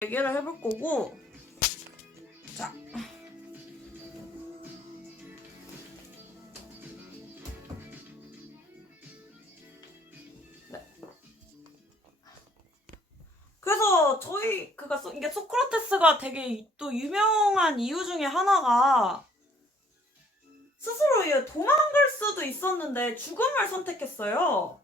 얘기를 해볼 거고, 자. 네. 그래서 이게 소크라테스가 되게 또 유명한 이유 중에 하나가 스스로 도망갈 수도 있었는데 죽음을 선택했어요.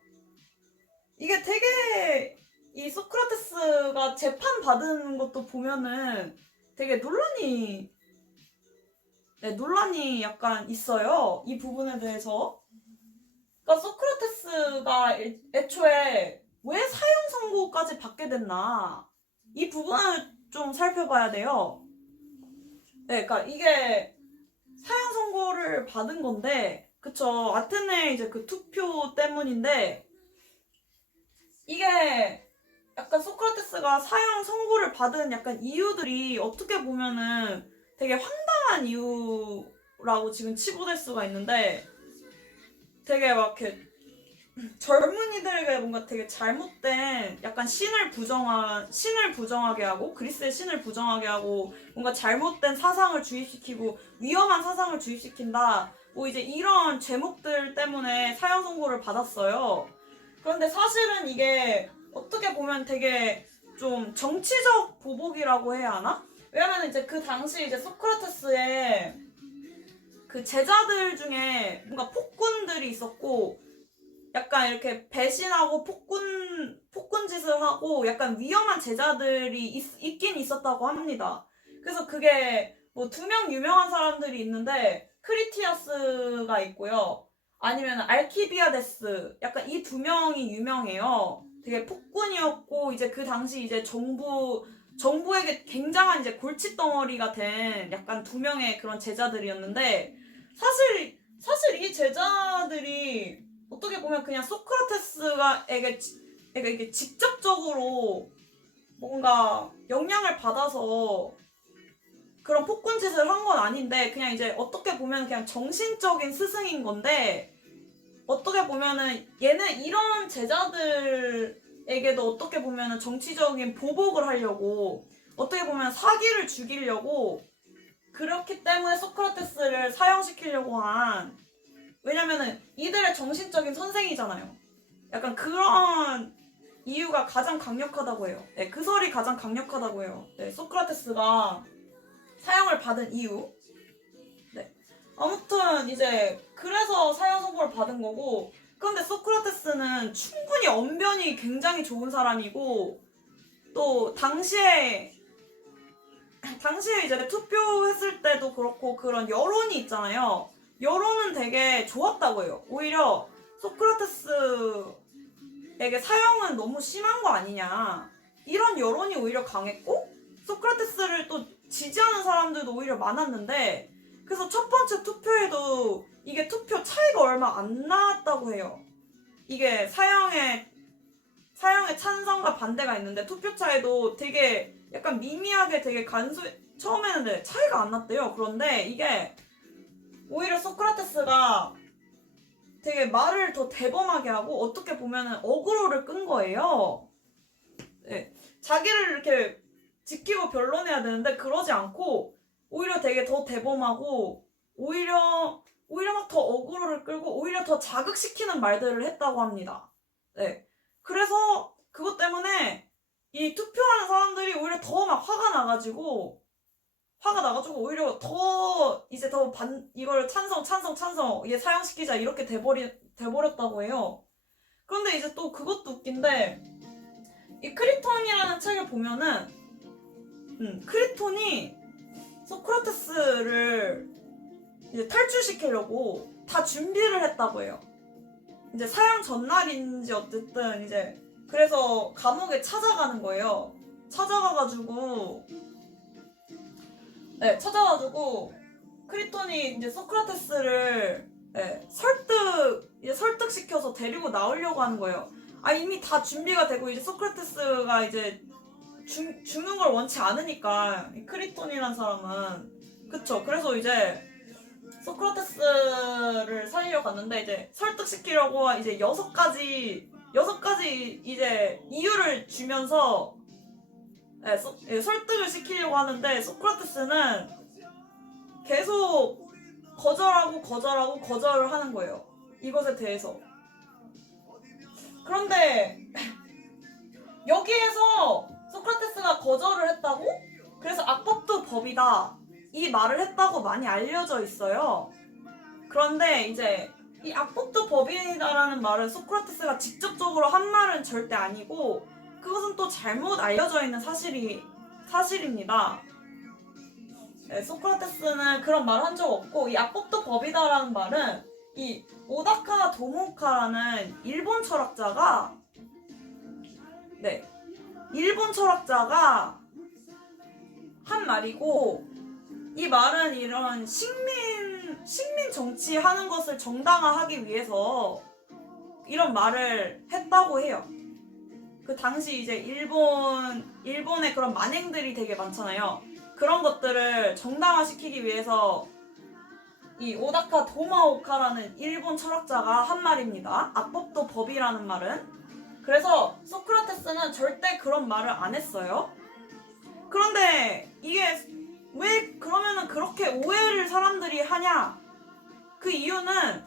이게 되게 이 소크라테스가 재판 받은 것도 보면은 되게 논란이 약간 있어요. 이 부분에 대해서. 그러니까 소크라테스가 애초에 왜 사형 선고까지 받게 됐나? 이 부분을 좀 살펴봐야 돼요. 네, 그러니까 이게 사형 선고를 받은 건데, 그쵸? 아테네 이제 그 투표 때문인데, 이게 약간 소크라테스가 사형 선고를 받은 약간 이유들이 어떻게 보면은 되게 황당한 이유라고 지금 치부될 수가 있는데, 되게 막 이렇게 젊은이들에게 뭔가 되게 잘못된 약간 신을 부정하게 하고 그리스의 신을 부정하게 하고 뭔가 잘못된 사상을 주입시키고 위험한 사상을 주입시킨다. 뭐 이제 이런 제목들 때문에 사형 선고를 받았어요. 그런데 사실은 이게 어떻게 보면 되게 좀 정치적 보복이라고 해야 하나? 왜냐면 이제 그 당시 이제 소크라테스의 그 제자들 중에 뭔가 폭군들이 있었고 약간 이렇게 배신하고 폭군 짓을 하고 약간 위험한 제자들이 있긴 있었다고 합니다. 그래서 그게 뭐 2명 유명한 사람들이 있는데 크리티아스가 있고요. 아니면 알키비아데스 약간 이 2명이 유명해요. 되게 폭군이었고 이제 그 당시 이제 정부에게 굉장한 이제 골칫덩어리가 된 약간 2명의 그런 제자들이었는데 사실 이 제자들이 어떻게 보면 그냥 소크라테스에게 이게 직접적으로 뭔가 영향을 받아서 그런 폭군짓을 한 건 아닌데 그냥 이제 어떻게 보면 그냥 정신적인 스승인 건데 어떻게 보면은 얘는 이런 제자들에게도 어떻게 보면은 정치적인 보복을 하려고 어떻게 보면 사기를 죽이려고 그렇기 때문에 소크라테스를 사형시키려고 한 왜냐면은 이들의 정신적인 선생이잖아요. 약간 그런 이유가 가장 강력하다고 해요. 네, 그 설이 가장 강력하다고 해요. 네, 소크라테스가 사형을 받은 이유. 네. 아무튼 이제 그래서 사형 선고를 받은 거고 그런데 소크라테스는 충분히 언변이 굉장히 좋은 사람이고 또 당시에 이제 투표했을 때도 그렇고 그런 여론이 있잖아요. 여론은 되게 좋았다고 해요. 오히려 소크라테스에게 사형은 너무 심한 거 아니냐. 이런 여론이 오히려 강했고 소크라테스를 또 지지하는 사람들도 오히려 많았는데 그래서 첫 번째 투표에도 이게 투표 차이가 얼마 안 나왔다고 해요. 이게 사형에 찬성과 반대가 있는데 투표 차이도 되게 약간 미미하게 되게 처음에는 차이가 안 났대요. 그런데 이게 오히려 소크라테스가 되게 말을 더 대범하게 하고 어떻게 보면은 어그로를 끈 거예요. 네. 자기를 이렇게 지키고 변론해야 되는데 그러지 않고 오히려 되게 더 대범하고 오히려 막 더 어그로를 끌고 오히려 더 자극시키는 말들을 했다고 합니다. 네. 그래서 그것 때문에 이 투표하는 사람들이 오히려 더 막 화가 나가지고 오히려 더 이제 이걸 찬성 이게 사형시키자 이렇게 돼버렸다고 해요. 그런데 이제 또 그것도 웃긴데 이 크리톤이라는 책을 보면은 크리톤이 소크라테스를 이제 탈출시키려고 다 준비를 했다고 해요. 이제 사형 전날인지 어쨌든 이제 그래서 감옥에 찾아가는 거예요. 찾아가가지고 크리톤이 이제 소크라테스를 설득시켜서 데리고 나오려고 하는 거예요. 이미 다 준비가 되고 이제 소크라테스가 이제 죽는 걸 원치 않으니까 크리톤이란 사람은 그쵸. 그래서 이제 소크라테스를 살리려고 갔는데 이제 설득시키려고 이제 6가지 이제 이유를 주면서 설득을 시키려고 하는데 소크라테스는 계속 거절을 하는 거예요. 이것에 대해서. 그런데 여기에서 소크라테스가 거절을 했다고? 그래서 악법도 법이다. 이 말을 했다고 많이 알려져 있어요. 그런데 이제 이 악법도 법이다라는 말을 소크라테스가 직접적으로 한 말은 절대 아니고 그것은 또 잘못 알려져 있는 사실입니다. 네, 소크라테스는 그런 말을 한 적 없고 이 악법도 법이다라는 말은 이 오다카 도모카라는 일본 철학자가 한 말이고 이 말은 이런 식민 정치하는 것을 정당화하기 위해서 이런 말을 했다고 해요. 그 당시 이제 일본의 그런 만행들이 되게 많잖아요. 그런 것들을 정당화시키기 위해서 이 오다카 도마오카라는 일본 철학자가 한 말입니다. 악법도 법이라는 말은. 그래서 소크라테스는 절대 그런 말을 안 했어요. 그런데 이게 왜 그러면은 그렇게 오해를 사람들이 하냐? 그 이유는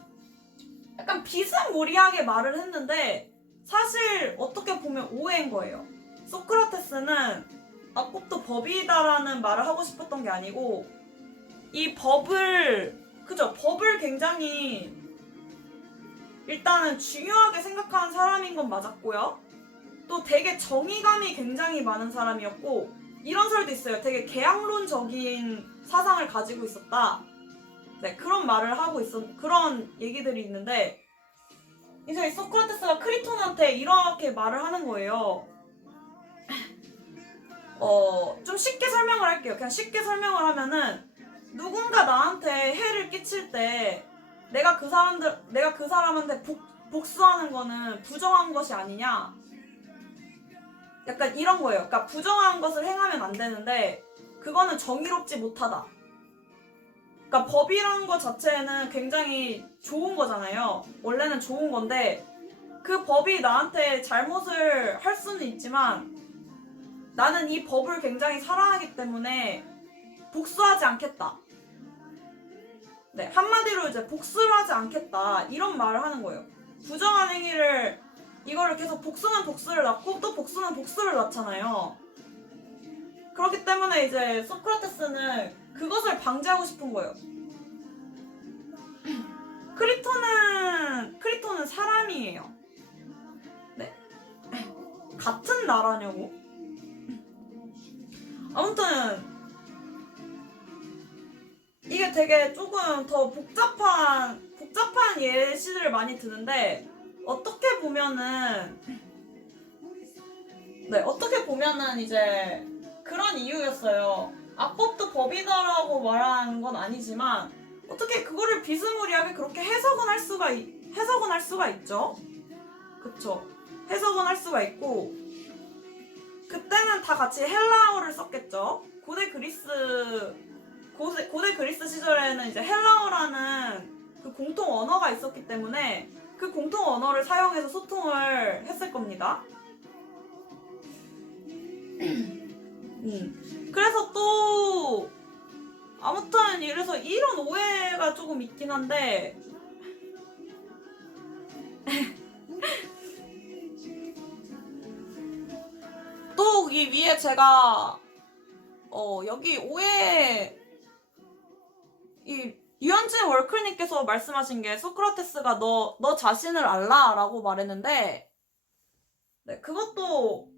약간 비스무리하게 말을 했는데 사실 어떻게 보면 오해인 거예요. 소크라테스는 악법도 법이다라는 말을 하고 싶었던 게 아니고 이 법을 굉장히 일단은 중요하게 생각하는 사람인 건 맞았고요. 또 되게 정의감이 굉장히 많은 사람이었고 이런 설도 있어요. 되게 계약론적인 사상을 가지고 있었다. 네, 그런 말을 하고 그런 얘기들이 있는데 이제 소크라테스가 크리톤한테 이렇게 말을 하는 거예요. 좀 쉽게 설명을 할게요. 그냥 쉽게 설명을 하면은 누군가 나한테 해를 끼칠 때 내가 그 사람한테 복수하는 거는 부정한 것이 아니냐? 약간 이런 거예요. 그러니까 부정한 것을 행하면 안 되는데 그거는 정의롭지 못하다. 그러니까 법이라는 것 자체는 굉장히 좋은 거잖아요. 원래는 좋은 건데 그 법이 나한테 잘못을 할 수는 있지만 나는 이 법을 굉장히 사랑하기 때문에 복수하지 않겠다. 네, 한마디로 이제 복수를 하지 않겠다. 이런 말을 하는 거예요. 부정한 행위를 이거를 계속 복수는 복수를 낳고 또 복수는 복수를 낳잖아요. 그렇기 때문에 이제 소크라테스는 그것을 방지하고 싶은 거예요. 크리톤은 사람이에요. 네. 같은 나라냐고? 아무튼 이게 되게 조금 더 복잡한 예시들을 많이 드는데 어떻게 보면은 이제 그런 이유였어요. 악법도 법이다라고 말하는 건 아니지만 어떻게 그거를 비스무리하게 그렇게 해석은 할 수가 있죠. 그쵸? 해석은 할 수가 있고 그때는 다 같이 헬라어를 썼겠죠. 고대 그리스 시절에는 이제 헬라어라는 그 공통 언어가 있었기 때문에 그 공통 언어를 사용해서 소통을 했을 겁니다. 그래서 또 아무튼 이래서 이런 오해가 조금 있긴 한데 또 이 위에 제가 여기 이 유현진 월클님께서 말씀하신 게 소크라테스가 너 자신을 알라라고 말했는데 네, 그것도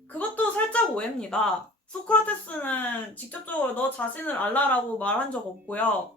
살짝 오해입니다. 소크라테스는 직접적으로 너 자신을 알라라고 말한 적 없고요.